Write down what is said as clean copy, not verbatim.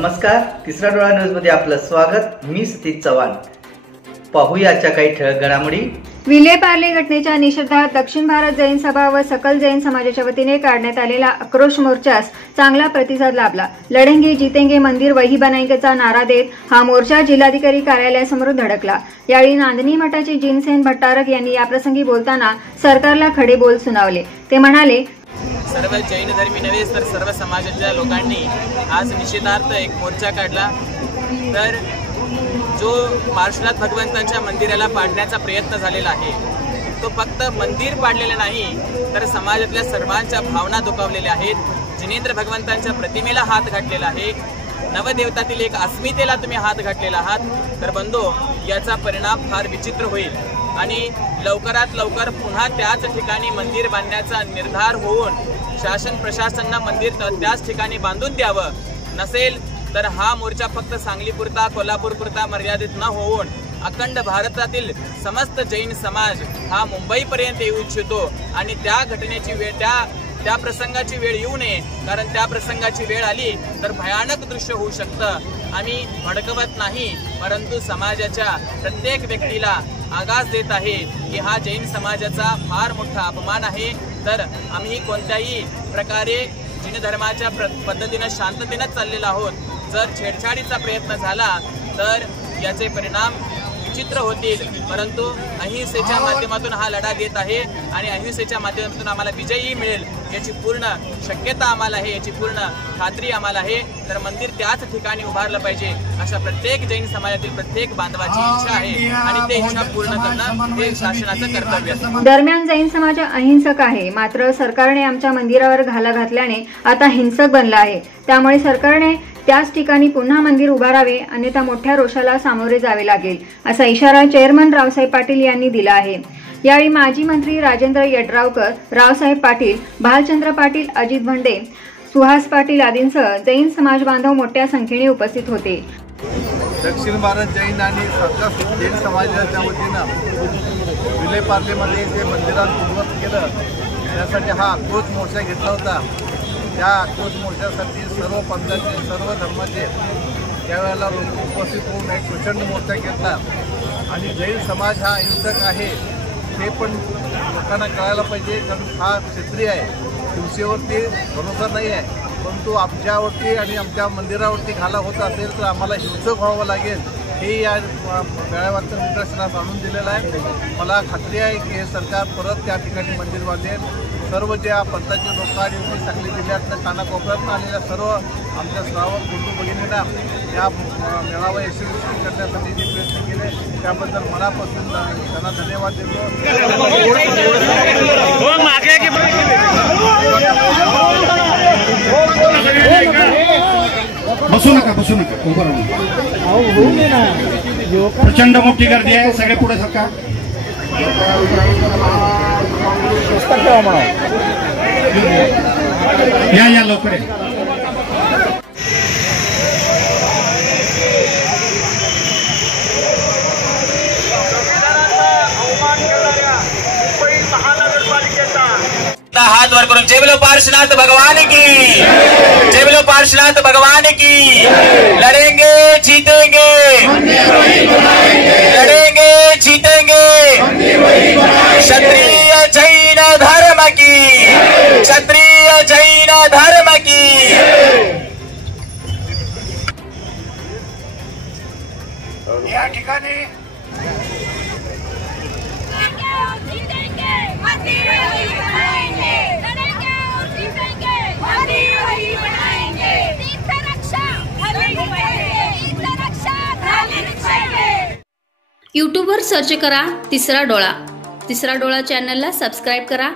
नमस्कार, तिसरा डोळा न्यूज मध्ये आपलं स्वागत। मी सतीश चव्हाण। पाहूयाच्या काही ठळक घडामोडी। विलेपार्ले घटनेच्या निषेधार्थ दक्षिण भारत जैन सभा व सकल जैन समाजाच्या वतीने काढण्यात आलेला आक्रोश मोर्चास चांगला प्रतिसाद लाभला। लढेंगे जीतेंगे मंदिर वही बनाएंगेचा नारा देत हा मोर्चा जिल्हाधिकारी कार्यालयासमोर धडकला। यावेळी नांदणी मठाचे जिनसेन भट्टारक यांनी याप्रसंगी बोलताना सरकारला खडे बोल सुनावले। ते म्हणाले, सर्व जैन धर्मी नव्हे तर सर्व समाजाच्या लोकांनी आज निषेधार्थ एक मोर्चा काढला। तर जो पार्श्वनाथ भगवंतांच्या मंदिराला पाडण्याचा प्रयत्न झालेला आहे तो फक्त मंदिर पाडलेले नाही तर समाजातल्या सर्वांच्या भावना दुखावलेल्या आहेत। जिनेंद्र भगवंतांच्या प्रतिमेला हात घातलेला आहे, नवदेवतातील एक अस्मितेला तुम्ही हात घातलेला आहात। तर बंधो, याचा परिणाम फार विचित्र होईल आणि लवकरात लवकर पुन्हा त्याच ठिकाणी मंदिर बांधण्याचा निर्धार होऊन शासन प्रशासनाने मंदिर त्याच ठिकाणी बांधून द्यावं। नसेल तर हा मोर्चा फक्त सांगलीपुरता कोल्हापूरपुरता मर्यादित न होऊन अखंड भारतातील समस्त जैन समाज हा मुंबईपर्यंत येऊ इच्छितो आणि त्या घटनेची वेळ त्या प्रसंगाची वेळ येऊ नये, कारण त्या प्रसंगाची वेळ आली तर भयानक दृश्य होऊ शकतं। आम्ही भडकवत नाही, परंतु समाजाच्या प्रत्येक व्यक्तीला आगास देत आहे की हा जैन समाजाचा फार मोठा अपमान आहे। तर आम्ही कोणत्याही प्रकारे जैन धर्माच्या पद्धतीने शांततेने चाललेलो आहोत। जर छेडछाडीचा प्रयत्न झाला तर याचे परिणाम विचित्र होतील, परंतु अहिंसेच्या माध्यमातून हा लढा देत आहे आणि अहिंसेच्या माध्यमातून आम्हाला विजयही मिळेल याची पूर्ण शक्यता आम्हाला आहे, याची पूर्ण खात्री आम्हाला आहे। तर मंदिर त्याच ठिकाणी उभारलं पाहिजे अशा प्रत्येक जैन समाजातील प्रत्येक बांधवाची इच्छा आहे आणि ते इच्छा पूर्ण करणं हे शासनाचं कर्तव्य आहे। दरम्यान जैन समाज अहिंसक आहे, मात्र सरकारने आमच्या मंदिरावर घाला घातल्याने आता हिंसक बनला आहे। त्यामुळे सरकारने त्याच ठिकाणी पुन्हा मंदिर उभारावे, अन्यथा मोठ्या रोषाला सामोरे जावे लागेल असा इशारा चेअरमन रावसाहेब पाटील यांनी दिला आहे। यावेळी माजी मंत्री राजेंद्र यड्रावकर, रावसाहेब पाटील, भालचंद्र पाटील, अजित भंडे, सुहास पाटील आदींसह जैन समाज बांधव मोठ्या संख्येने उपस्थित होते। दक्षिण भारत जैन आणि सकल जैन समाजाच्या वतीनं विलेपार्लेमध्ये जे मंदिरात उद्ध्वस्त केलं त्यासाठी हा आक्रोश मोर्चा घेतला होता। त्या आक्रोश मोर्चासाठी सर्व पंथाचे सर्व धर्माचे त्यावेळेला उपस्थित होऊन एक प्रचंड मोर्चा घेतला आणि जैन समाज हा अहिंसक आहे हे पण लोकांना कळायला पाहिजे, कारण हा क्षत्रिय आहे, हिंसेवरती भरोसा नाही आहे। परंतु आमच्यावरती आणि आमच्या मंदिरावरती घाला होत असेल तर आम्हाला हिंसक व्हावं लागेल हे या मेळाव्यातून निदर्शनास आणून दिलेलं आहे। मला खात्री आहे की हे सरकार परत त्या ठिकाणी मंदिर बांधेल। सर्व ज्या पंथाचे लोक आणि सांगली जिल्ह्यातनं कानाकोपऱ्यातून आलेल्या सर्व आमच्या श्रावक बंधू भगिनींना या मेळावा यशस्वी करण्यासाठी जे प्रयत्न केले त्याबद्दल मनापासून त्यांना धन्यवाद देतो। बसू नका प्रचंड मोठी गर्दी आहे, सगळे पुढे सरका। या लवकर हाथ वर करून जय बोलो पार्श्वनाथ भगवान की, जय बोलो पार्श्वनाथ भगवान की। लड़ेंगे जीतेंगे, लड़ेंगे जीतेंगे, क्षत्रिय जैन धर्म की, क्षत्रिय जैन धर्म की। या ठिकाणी यूट्यूबवर सर्च करा तिसरा डोळा। तिसरा डोळा चॅनलला सबस्क्राईब करा।